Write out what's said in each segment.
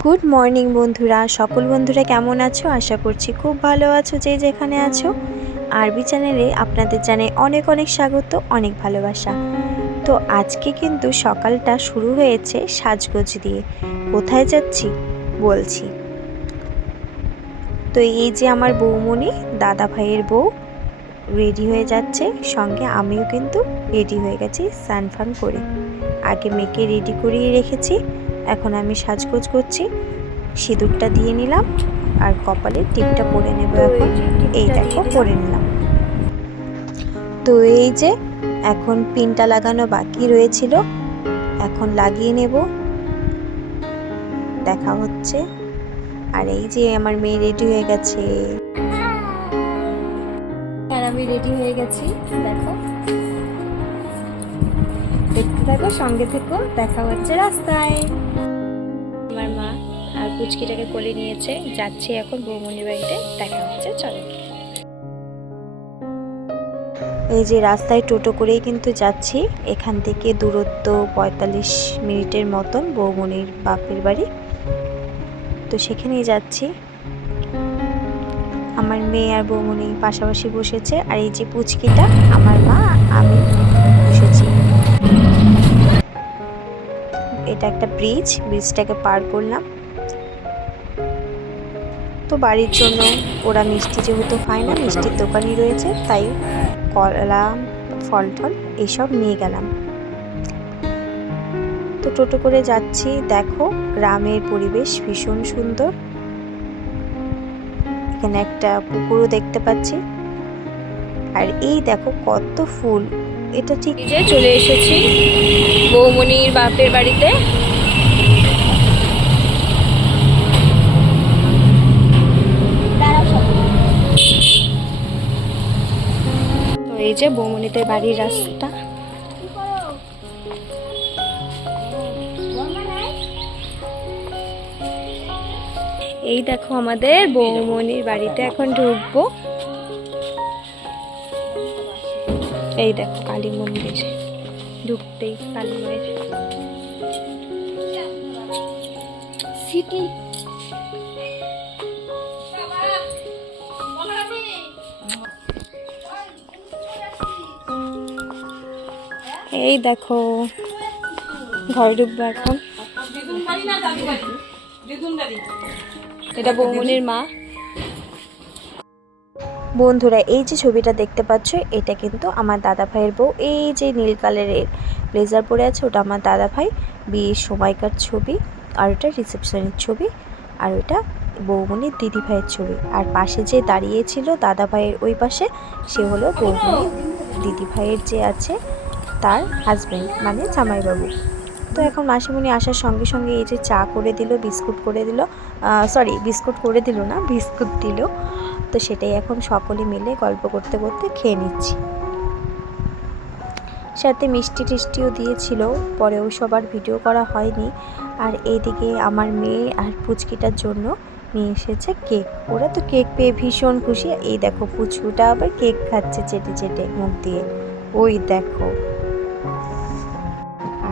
Good morning বন্ধুরা, সকল বন্ধুরা কেমন আছো? আশা করছি খুব ভালো আছো যে যেখানে আছো। আরবি চ্যানেলে আপনাদের জানাই অনেক অনেক স্বাগত, অনেক ভালোবাসা। তো আজকে কিন্তু সকালটা শুরু হয়েছে সাজগোজ দিয়ে। কোথায় যাচ্ছি বলছি। তো এই যে আমার বৌমণি, দাদা ভাইয়ের বউ রেডি হয়ে যাচ্ছে, সঙ্গে আমিও কিন্তু রেডি হয়ে গেছি স্নান ফান করে। আগে মেয়েকে রেডি করিয়ে রেখেছি, এখন আমি সাজগোজ করছি। সিঁদুরটা দিয়ে নিলাম আর কপালে টিপটা পরে নেব। এখন এই দেখো পরে নিলাম। তো এই যে এখন পিনটা লাগানো বাকি রয়েছিল, এখন লাগিয়ে নেব, দেখা হচ্ছে। আর এই যে আমার মেয়ে রেডি হয়ে গেছে, আর আমি রেডি হয়ে গেছি। দেখো, দেখতে থাকো, সঙ্গে থেকো, দেখা হচ্ছে রাস্তায়। আমার মা আর পুচকিটাকে কোলে নিয়েছে, যাচ্ছি এখন বৌমনির বাড়িতে, দেখা হচ্ছে, চলো। এই যে রাস্তায় টোটো করেই কিন্তু যাচ্ছি, এখান থেকে দূরত্ব 45 মিনিটের মতন বৌমনির বাপের বাড়ি। তো সেখানেই যাচ্ছি। আমার মেয়ে আর বৌমনি পাশাপাশি বসেছে, আর এই যে পুচকিটা আমার মা, আমি বসেছি। এটা একটা ব্রিজটাকে পার করলাম। তো বাড়ির জন্য ওরা মিষ্টি যেহেতু খায় না, মিষ্টির দোকানই রয়েছে, তাই কলা, ফল টল এইসব নিয়ে গেলাম। তো টোটো করে যাচ্ছি। দেখো, গ্রামের পরিবেশ ভীষণ সুন্দর। এখানে একটা পুকুরও দেখতে পাচ্ছি। আর এই দেখো কত ফুল। এটা ঠিক যে চলে এসেছি বৌমনির বাপের বাড়িতে। তো এই যে বৌমনিদের বাড়ির রাস্তা। এই দেখো আমাদের বৌমনির বাড়িতে এখন ঢুকবো। এই দেখো কালী মন্দির, ঢুকতেই কালী মায়ের সিটি। এই দেখো ঘরে ঢুকবো এখন। এটা বৌমনির মা। বন্ধুরা, এই যে ছবিটা দেখতে পাচ্ছ, এটা কিন্তু আমার দাদা ভাইয়ের বউ। এই যে নীল কালারের ব্লেজার পরে আছে, ওটা আমার দাদা ভাই। বিয়ের সময়কার ছবি, আর ওটা রিসেপশনের ছবি, আর ওটা বৌমনির দিদি ভাইয়ের ছবি। আর পাশে যে দাঁড়িয়েছিল দাদা ভাইয়ের ওই পাশে, সে হলো বৌমনির দিদি ভাইয়ের যে আছে তার হাজব্যান্ড, মানে জামাইবাবু। তো এখন মাসিমণি আসার সঙ্গে সঙ্গে এই যে চা করে দিল, বিস্কুট করে দিল, সরি বিস্কুট করে দিল না, বিস্কুট দিল। তো সেটাই এখন সকলে মিলে গল্প করতে করতে খেয়ে নিচ্ছি। সাথে মিষ্টি টিষ্টিও দিয়েছিল, পরেও সবার ভিডিও করা হয়নি। আর এইদিকে আমার মেয়ে আর পুচকিটার জন্য নিয়ে এসেছে কেক। ওরা তো কেক পেয়ে ভীষণ খুশি। এই দেখো পুচকুটা আবার কেক খাচ্ছে চেটে চেটে মুখ দিয়ে, ওই দেখো।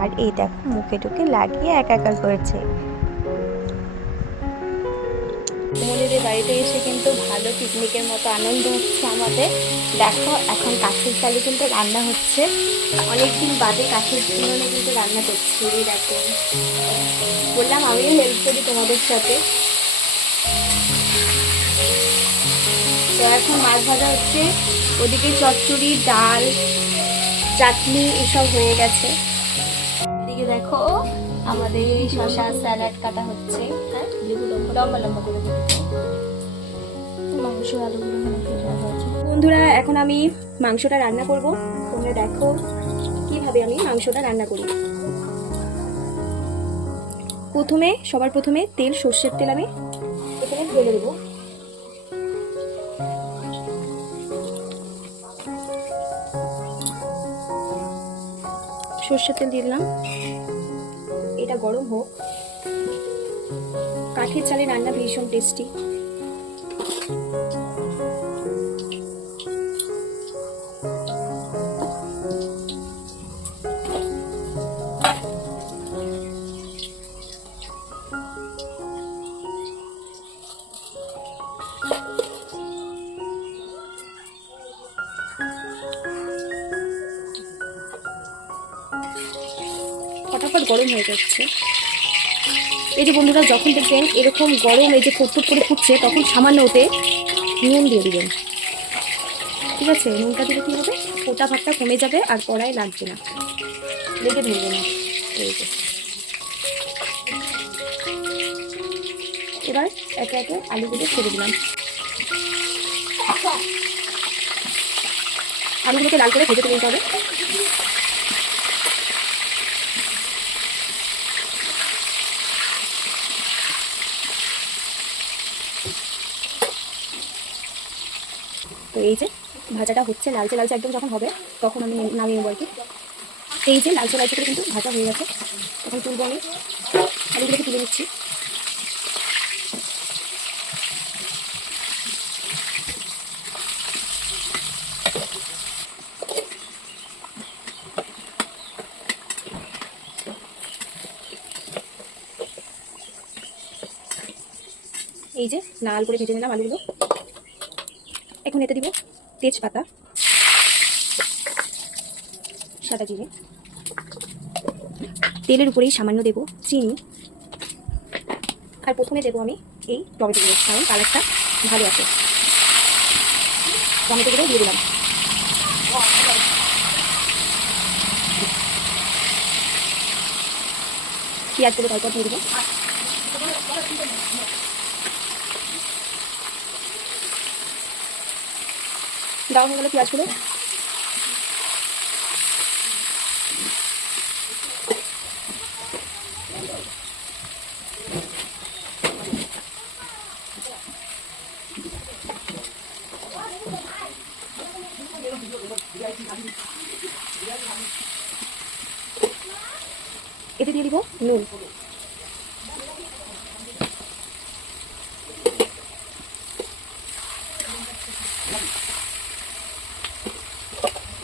আর এই দেখো মুখে টুকে লাগিয়ে একাকার করেছে। বৌমনিদের বাড়িতে এসে কিন্তু ভালো পিকনিকের মতো আনন্দ হচ্ছে আমাদের। দেখো এখন কাঠের চালে কিন্তু রান্না হচ্ছে, অনেকদিন বাদে কাঠের উনুনে কিন্তু রান্না করছি। এই দেখো, বললাম আমিও হেল্প করি তোমাদের সাথে। তো এখন মাছ ভাজা হচ্ছে, ওদিকে চচ্চড়ি, ডাল, চাটনি এসব হয়ে গেছে। এদিকে দেখো আমাদের শশা স্যালাড কাটা হচ্ছে। হ্যাঁ, লম্বা লম্বা করে মাংস আলুগুলো হচ্ছে। বন্ধুরা, এখন আমি মাংসটা রান্না করব। তোমরা দেখো কিভাবে আমি মাংসটা রান্না করি। সবার প্রথমে তেল, সর্ষের তেল আমি এখানে ঢেলে দেবো। সর্ষের তেল দিয়ে দিলাম, এটা গরম হোক। কাঠের চালে রান্না ভীষণ টেস্টি। গরম হয়ে যাচ্ছে। এই যে বন্ধুরা, যখন দেখবেন এরকম গরম এই যে ফুটফুট করে ফুটছে, তখন সামান্য ওতে নুন দিয়ে দিবেন। ঠিক আছে, নুনটা দিলে কী হবে, ফোটা ভাবটা কমে যাবে আর কড়াই লাগবে না, লেগে ধরবে না। এই যে এবার একে একে আলুগুলো ছেড়ে দিলাম। আলুগুলোকে লাল করে ভেজে তুলে নিতে হবে। তো এই যে ভাজাটা হচ্ছে, লালচে লালচে একদম যখন হবে তখন আমি নামিয়ে নেবো আর কি। এই যে লালচে লালচে করে কিন্তু ভাজা হয়ে গেছে, তখন তুলবো আমি, আলুগুলোকে তুলে নিচ্ছি। এই যে লাল করে ভেজে নিলাম আলুগুলো। এখন এতে দিব তেজপাতা, সাদা জিরে, তেলের উপরেই সামান্য দেব চিনি, আর প্রথমে দেবো আমি এই টমেটোগুলো, কারণ কালারটা ভালো আছে। টমেটোগুলো দিয়ে দিলাম। পেঁয়াজগুলো তারপর দিয়ে দেবো। দেওয়া হয়ে গেল পেঁয়াজগুলো। এতে দিয়ে দিব নুন।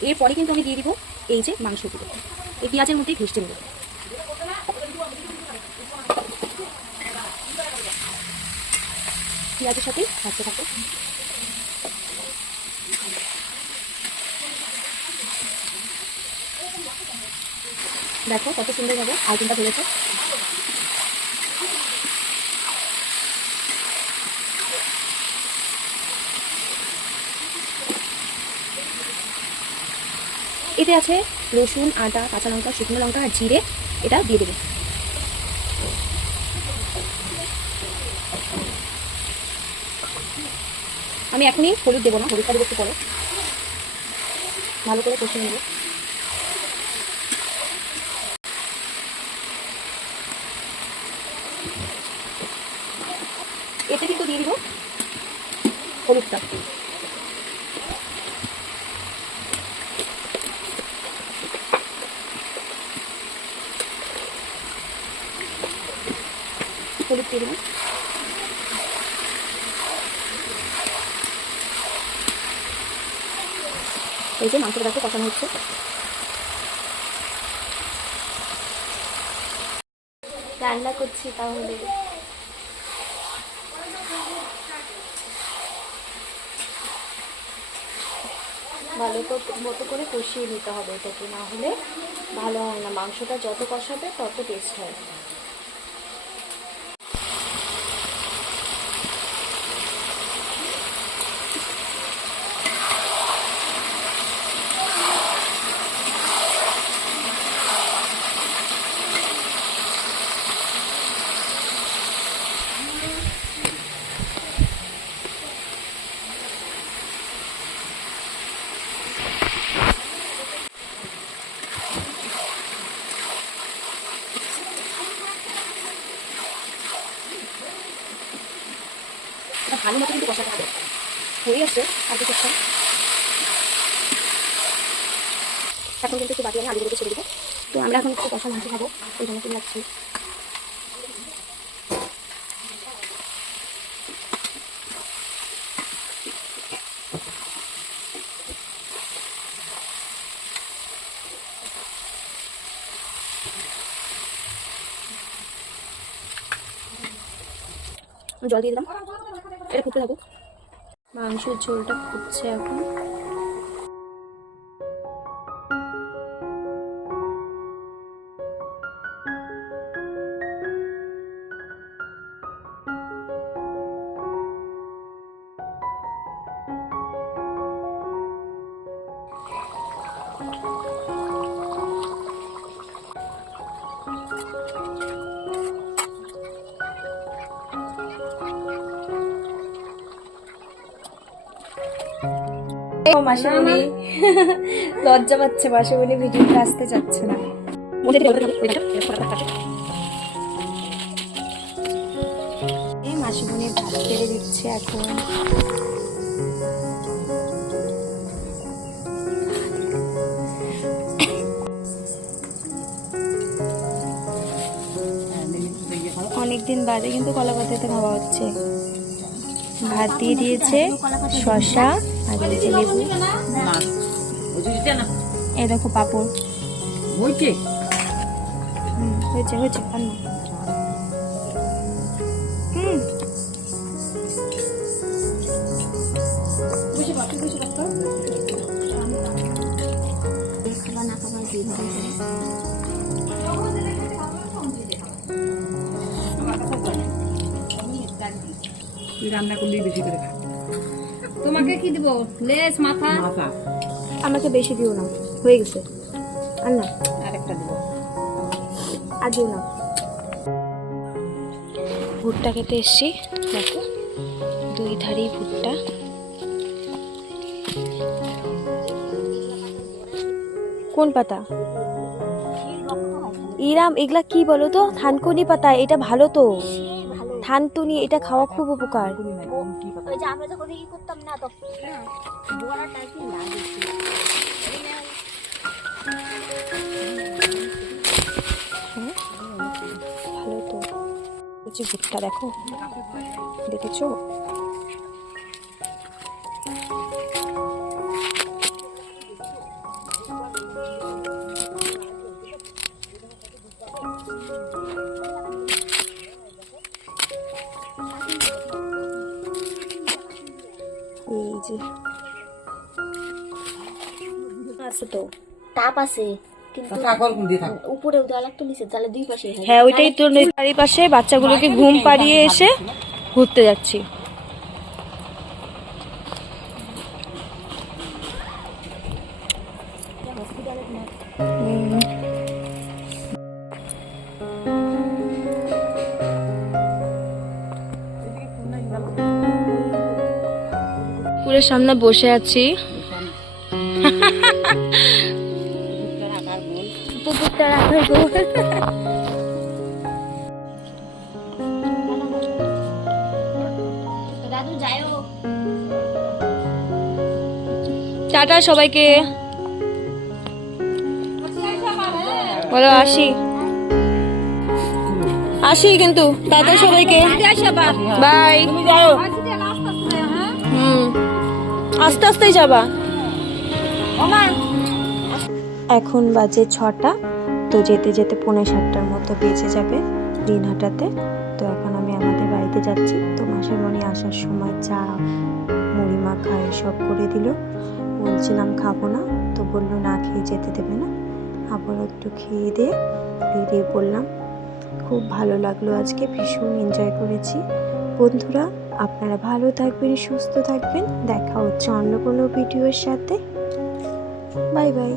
এরপরে কিন্তু আমি দিয়ে দিব এই যে মাংসগুলো, এই পেঁয়াজের মধ্যেই ভেজে নেব। পেঁয়াজের সাথে ভাজতে থাকবো। দেখো কত সুন্দরভাবে আলুটা ভেজেছে। এতে আছে রসুন, আদা, কাঁচা লঙ্কা, শুকনো লঙ্কা আর জিরে, এটা দিয়ে দেবো। আমি এখনই হলুদ দেবো না, হলুদটা দেবো একটু পরে। ভালো করে কষিয়ে নেব। এতে কিন্তু দিয়ে দিব হলুদটা। হলুদ দিয়ে দিলাম। এই যে মাংসটা দেখো কষানো হচ্ছে। রান্না করছি তাহলে। ভালো মতো করে কষিয়ে নিতে হবে এটাকে, না হলে ভালো হয় না। মাংসটা যত কষাবে তত টেস্ট হয়। ভালো মতো কিন্তু কষাতে হবে। হয়ে আসছে আর কিছু। এখন কিন্তু একটু বাকি আমি আলুগুলোকে ছেড়ে দেবো। তো আমরা এখন একটু কষা মাংস খাবো, ওই জন্য তুমি রাখছি। জল দিয়ে দিলাম, এটা ফুটতে থাকুক। মাংসের ঝোলটা ফুটছে এখন। মাসিমণি লজ্জা পাচ্ছে, মাসিমণি ভিডিওতে আসতে চাচ্ছে না। মাসিমণি ভাত বেড়ে দিচ্ছে এখন। অনেকদিন বাদে কিন্তু কলা পাতাতে খাওয়া হচ্ছে। ভাত দিয়ে দিয়েছে, শসা আর দিয়েছে লেবু, এ দেখো পাপড় হয়েছে হয়েছে খান না। রান্না করলেই বেশি করে খা। তোমাকে কি দিব? লেস, মাথা। আমাকে বেশি দিও না, হয়ে গেছে। আর না, আরেকটা দিব। আর দিও না। ভুট্টা খেতে এসছি, দেখো দুই ধারেই ভুট্টা। কোন পাতা? ইরাম, এগুলা কি বলো তো? থানকুনি পাতা। এটা ভালো তো, থানতুনি, এটা খাওয়া খুব উপকার। আমরা যখন ই করতাম না তখন ভালো তো। ভুট্টা দেখো, দেখেছো? এই যে আছে তো, তাপ আছে কিন্তু উপরে উদাল তো নিচে তাহলে দুই পাশে। হ্যাঁ, ওইটাই তো। চারিপাশে বাচ্চাগুলোকে ঘুম পাড়িয়ে এসে ঘুরতে যাচ্ছি। পুকুরের সামনে বসে আছি। পুকুরটা রাখার গোল। টাটা সবাইকে, বলো আসি আসি কিন্তু। টাটা সবাইকে, বাই। আস্তে আস্তেই যাবা। এখন বাজে 6টা, তো যেতে যেতে 6:45 মতো বেজে যাবে দিনহাটাতে। তো এখন আমি আমাদের বাড়িতে যাচ্ছি। তো মাসিমণি আসার সময় চা, মুড়ি মাখা এসব করে দিল। বলছিলাম খাবো না, তো বললো না খেয়ে যেতে দেবে না। আবার একটু খেয়ে দিয়ে বেরিয়ে পড়লাম। খুব ভালো লাগলো আজকে, ভীষণ এনজয় করেছি। বন্ধুরা, আপনারা ভালো থাকবেন, সুস্থ থাকবেন। দেখা হচ্ছে অন্য কোনো ভিডিওর সাথে। Bye bye.